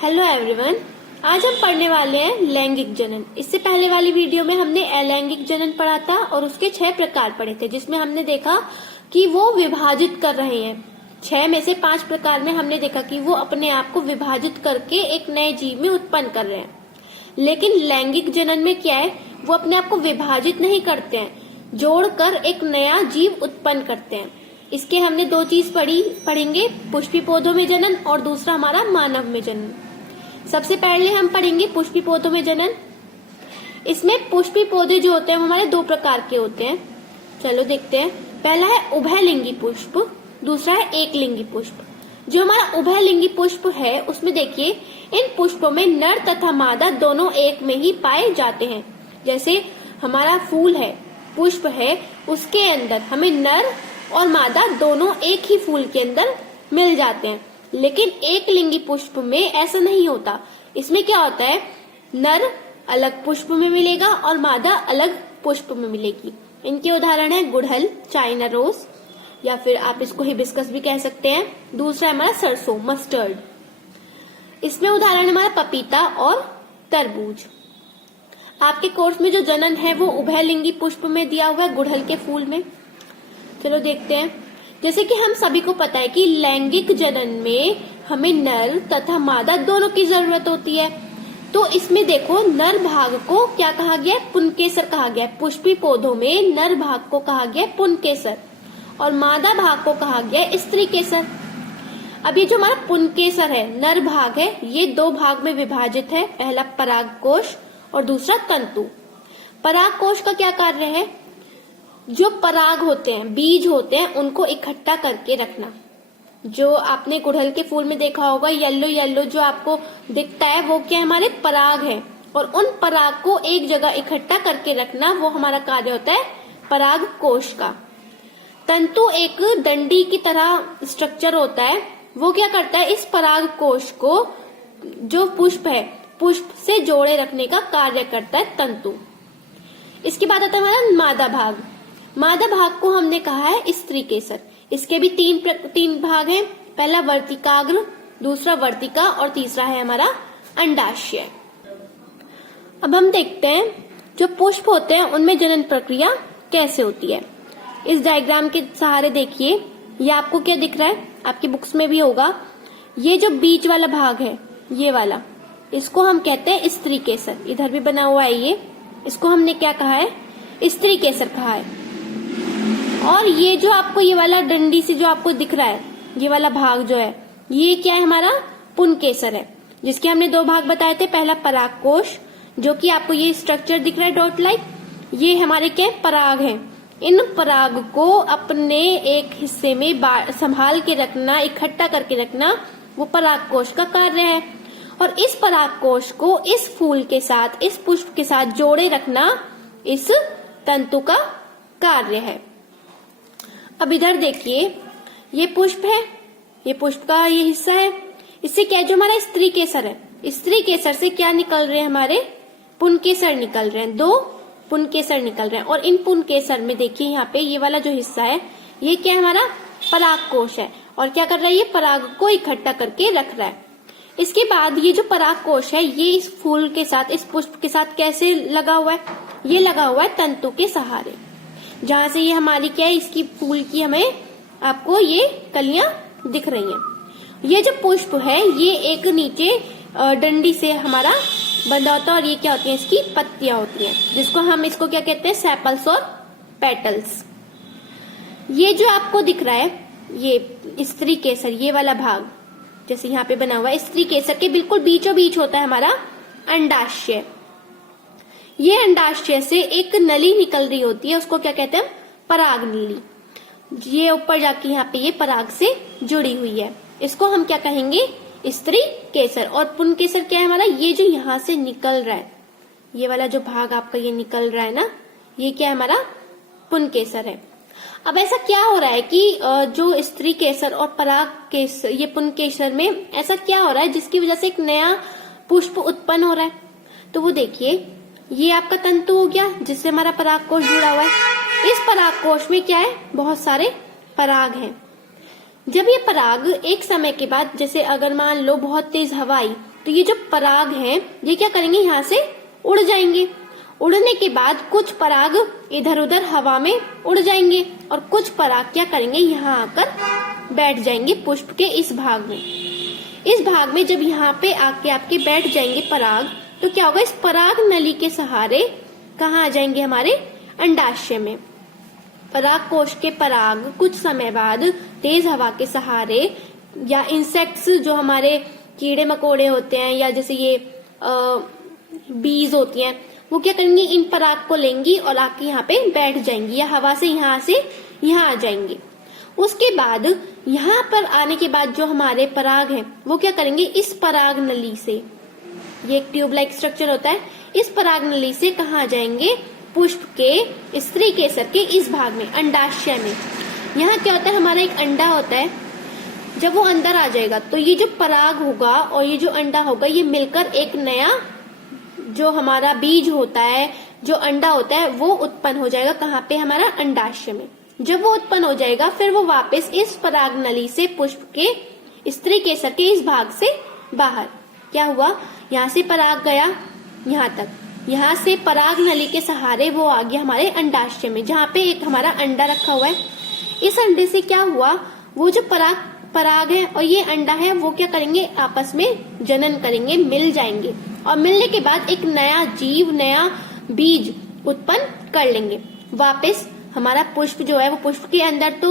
Hello everyone, आज हम पढ़ने वाले हैं लैंगिक जनन। इससे पहले वाली वीडियो में हमने अलैंगिक जनन पढ़ा था और उसके 6 प्रकार पढ़े थे, जिसमें हमने देखा कि वो विभाजित कर रहे हैं। 6 में से 5 प्रकार में हमने देखा कि वो अपने आप को विभाजित करके एक नए जीव में उत्पन्न कर रहे हैं। लेकिन लैंगिक जनन में क्या है, वो अपने आप को विभाजित नहीं करते हैं, जोड़कर एक नया जीव उत्पन्न करते हैं। इसके हमने 2 चीज पढ़ेंगे, पुष्पी पौधों में जनन और दूसरा हमारा मानव में जनन। सबसे पहले हम पढ़ेंगे पुष्पी पौधों में जनन। इसमें पुष्पी पौधे जो होते हैं वो हमारे 2 प्रकार के होते हैं। चलो देखते हैं। पहला है उभयलिंगी पुष्प, दूसरा है एकलिंगी पुष्प। जो हमारा उभयलिंगी पुष्प है उसमें देखिए, इन पुष्पों में नर तथा मादा दोनों एक में ही पाए जाते हैं। जैसे हमारा फूल है, पुष्प है, उसके अंदर हमें नर और मादा दोनों एक ही फूल के अंदर मिल जाते हैं। लेकिन एक लिंगी पुष्प में ऐसा नहीं होता। इसमें क्या होता है, नर अलग पुष्प में मिलेगा और मादा अलग पुष्प में मिलेगी। इनके उदाहरण है गुड़हल, चाइना रोज, या फिर आप इसको हिबिस्कस भी कह सकते हैं। दूसरा है हमारा सरसों, मस्टर्ड। इसमें उदाहरण है हमारा पपीता और तरबूज। आपके कोर्स में जो जनन है वो उभयलिंगी पुष्प में दिया हुआ है, गुड़हल के फूल में। चलो देखते हैं। जैसे कि हम सभी को पता है कि लैंगिक जनन में हमें नर तथा मादा दोनों की जरूरत होती है। तो इसमें देखो, नर भाग को क्या कहा गया है, पुंकेसर कहा गया है। पुष्पी पौधों में नर भाग को कहा गया है पुंकेसर और मादा भाग को कहा गया है स्त्रीकेसर। अब ये जो हमारा पुंकेसर है, नर भाग है, ये 2 भाग में विभाजित है। पहला परागकोश और दूसरा तंतु। परागकोश का क्या कार्य है, जो पराग होते हैं, बीज होते हैं, उनको इकट्ठा करके रखना। जो आपने गुड़हल के फूल में देखा होगा, येलो येलो जो आपको दिखता है, वो क्या हमारे पराग है। और उन पराग को एक जगह इकट्ठा करके रखना, वो हमारा कार्य होता है पराग कोश का। तंतु एक डंडी की तरह स्ट्रक्चर होता है। वो क्या करता है, इस पराग कोश को जो पुष्प है, पुष्प से जोड़े रखने का कार्य करता है तंतु। इसके बाद आता है हमारा मादा भाग। मादा भाग को हमने कहा है स्त्रीकेसर। इसके भी 3 भाग हैं। पहला वर्तिकाग्र, दूसरा वर्तिका और तीसरा है हमारा अंडाशय। अब हम देखते हैं जो पुष्प होते हैं उनमें जनन प्रक्रिया कैसे होती है। इस डायग्राम के सहारे देखिए, ये आपको क्या दिख रहा है, आपकी बुक्स में भी होगा। ये जो बीच वाला भाग है, ये वाला, इसको हम कहते हैं स्त्रीकेसर। इधर भी बना हुआ है ये, इसको हमने क्या कहा है, स्त्रीकेसर कहा है। और ये जो आपको ये वाला डंडी से जो आपको दिख रहा है, ये वाला भाग जो है, ये क्या है, हमारा पुंकेसर है, जिसके हमने 2 भाग बताए थे। पहला परागकोश, जो कि आपको ये स्ट्रक्चर दिख रहा है डॉट लाइक, ये हमारे क्या है, पराग है। इन पराग को अपने एक हिस्से में संभाल के रखना, इकट्ठा करके रखना, वो परागकोश का कार्य है। और इस परागकोश को इस फूल के साथ, इस पुष्प के साथ जोड़े रखना इस तंतु का कार्य है। अब इधर देखिए, ये पुष्प है, ये पुष्प का ये हिस्सा है। इससे क्या है, जो हमारा स्त्रीकेसर है, स्त्रीकेसर से क्या निकल रहे हैं, हमारे पुंकेसर निकल रहे हैं। 2 पुंकेसर निकल रहे हैं। और इन पुंकेसर में देखिए, यहाँ पे ये वाला जो हिस्सा है, ये क्या है, हमारा परागकोश है। और क्या कर रहा है, ये पराग को इकट्ठा करके रख रहा है। इसके बाद ये जो परागकोश है, ये इस फूल के साथ, इस पुष्प के साथ कैसे लगा हुआ है, ये लगा हुआ है तंतु के सहारे। जहां से ये हमारी क्या है, इसकी फूल की हमें आपको ये कलियां दिख रही हैं। ये जो पुष्प है, ये एक नीचे डंडी से हमारा बंधा होता है और ये क्या होती है, इसकी पत्तियां होती हैं, जिसको हम इसको क्या कहते हैं, सेपल्स और पेटल्स। ये जो आपको दिख रहा है, ये स्त्रीकेसर, ये वाला भाग जैसे यहाँ पे बना हुआ है, स्त्रीकेसर के बिल्कुल बीचों बीच होता है हमारा अंडाशय। ये अंडाशय से एक नली निकल रही होती है, उसको क्या कहते हैं, पराग नली। ये ऊपर जाके यहाँ पे ये पराग से जुड़ी हुई है, इसको हम क्या कहेंगे, स्त्रीकेसर। और पुंकेसर क्या है हमारा, ये जो यहाँ से निकल रहा है, ये वाला जो भाग आपका ये निकल रहा है ना, ये क्या है, हमारा पुंकेसर है। अब ऐसा क्या हो रहा है कि जो स्त्रीकेसर और परागकेसर, ये पुंकेसर में ऐसा क्या हो रहा है जिसकी वजह से एक नया पुष्प उत्पन्न हो रहा है। तो वो देखिए, ये आपका तंतु हो गया जिससे हमारा परागकोश जुड़ा हुआ है। इस परागकोश में क्या है, बहुत सारे पराग हैं। जब ये पराग एक समय के बाद, जैसे अगर मान लो बहुत तेज हवा आई तो ये जो पराग हैं ये क्या करेंगे, यहाँ से उड़ जाएंगे। उड़ने के बाद कुछ पराग इधर उधर हवा में उड़ जाएंगे और कुछ पराग क्या करेंगे, यहाँ आकर बैठ जाएंगे पुष्प के इस भाग में। इस भाग में जब यहाँ पे आके आपके बैठ जाएंगे पराग, तो क्या होगा, इस पराग नली के सहारे कहाँ आ जाएंगे, हमारे अंडाशय में। पराग कोश के पराग कुछ समय बाद तेज हवा के सहारे या इंसेक्ट्स जो हमारे कीड़े मकोड़े होते हैं या जैसे ये बीज होती हैं, वो क्या करेंगी, इन पराग को लेंगी और आके यहाँ पे बैठ जाएंगी या हवा से यहाँ आ जाएंगे। उसके बाद यहाँ पर आने के बाद जो हमारे पराग हैं वो क्या करेंगे, इस पराग नली से, ये एक ट्यूब लाइक स्ट्रक्चर होता है, इस पराग नली से कहाँ आ जाएंगे, पुष्प के स्त्री केसर के इस भाग में, अंडाशय में। यहाँ क्या होता है, हमारा एक अंडा होता है, जब वो अंदर आ जाएगा तो ये जो पराग होगा और ये जो अंडा होगा ये मिलकर एक नया जो हमारा बीज होता है, जो अंडा होता है, वो उत्पन्न हो जाएगा। कहाँ पे, हमारा अंडाशय में। जब वो उत्पन्न हो जाएगा फिर वो वापस इस पराग नली से पुष्प के स्त्री केसर के इस भाग से बाहर क्या हुआ, यहाँ से पराग गया यहाँ तक, यहाँ से पराग नली के सहारे वो आ गया हमारे अंडाशय में, जहाँ पे एक हमारा अंडा रखा हुआ है। इस अंडे से क्या हुआ, वो जो पराग है और ये अंडा है वो क्या करेंगे, आपस में जनन करेंगे, मिल जाएंगे और मिलने के बाद एक नया जीव, नया बीज उत्पन्न कर लेंगे। वापस हमारा पुष्प जो है वो पुष्प के अंदर तो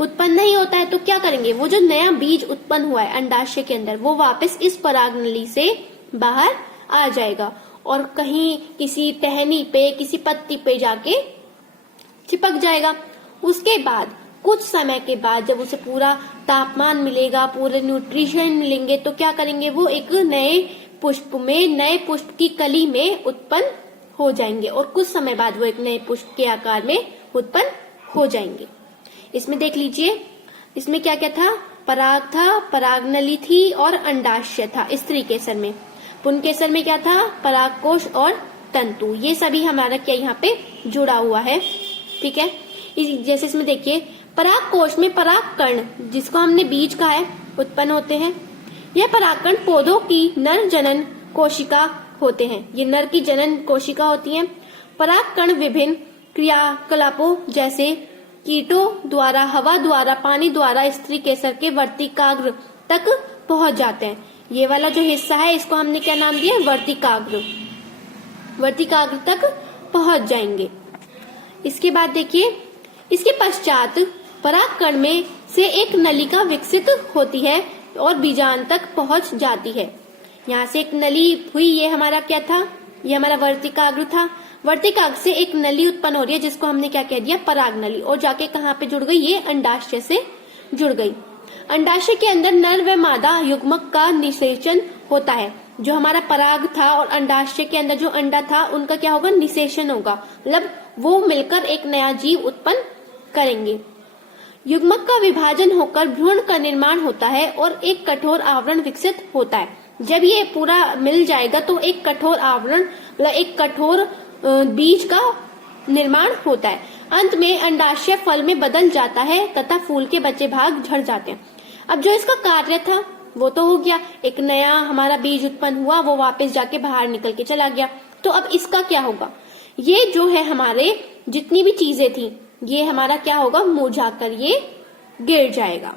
उत्पन्न नहीं होता है, तो क्या करेंगे, वो जो नया बीज उत्पन्न हुआ है अंडाशय के अंदर वो वापस इस पराग नली से बाहर आ जाएगा और कहीं किसी टहनी पे, किसी पत्ती पे जाके चिपक जाएगा। उसके बाद कुछ समय के बाद जब उसे पूरा तापमान मिलेगा, पूरे न्यूट्रिशन मिलेंगे, तो क्या करेंगे, वो एक नए पुष्प में, नए पुष्प की कली में उत्पन्न हो जाएंगे और कुछ समय बाद वो एक नए पुष्प के आकार में उत्पन्न हो जाएंगे। इसमें देख लीजिए, इसमें क्या क्या था, पराग था, पराग नली थी और अंडाशय था स्त्री केसर में। पुंकेसर में क्या था, परागकोश और तंतु, ये सभी हमारा क्या यहाँ पे जुड़ा हुआ है। ठीक है, जैसे इसमें देखिए परागकोश में परागकण, जिसको हमने बीज कहा है, उत्पन्न होते हैं। यह परागकण पौधों की नर जनन कोशिका होते हैं, ये नर की जनन कोशिका होती हैं। परागकण विभिन्न क्रियाकलापों जैसे कीटों द्वारा, हवा द्वारा, पानी द्वारा स्त्री केसर के वर्तिकाग्र तक पहुंच जाते हैं। ये वाला जो हिस्सा है इसको हमने क्या नाम दिया, वर्तिकाग्र, वर्तिकाग्र तक पहुंच जाएंगे। इसके बाद देखिए, इसके पश्चात परागकण में से एक नलिका विकसित होती है और बीजांड तक पहुंच जाती है। यहाँ से एक नली हुई, ये हमारा क्या था, ये हमारा वर्तिकाग्र था। वर्तिकाग्र से एक नली उत्पन्न हो रही है जिसको हमने क्या कह दिया, पराग नली, और जाके कहाँ पे जुड़ गई, ये अंडाशय से जुड़ गई। अंडाशय के अंदर नर व मादा युग्मक का निषेचन होता है। जो हमारा पराग था और अंडाशय के अंदर जो अंडा था उनका क्या होगा, निषेचन होगा, मतलब वो मिलकर एक नया जीव उत्पन्न करेंगे। युग्मक का विभाजन होकर भ्रूण का निर्माण होता है और एक कठोर आवरण विकसित होता है। जब ये पूरा मिल जाएगा तो एक कठोर आवरण, मतलब एक कठोर बीज का निर्माण होता है। अंत में अंडाशय फल में बदल जाता है तथा फूल के बचे भाग झड़ जाते हैं। अब जो इसका कार्य था वो तो हो गया, एक नया हमारा बीज उत्पन्न हुआ, वो वापस जाके बाहर निकल के चला गया। तो अब इसका क्या होगा, ये जो है हमारे जितनी भी चीजें थी ये हमारा क्या होगा, मुरझाकर ये गिर जाएगा।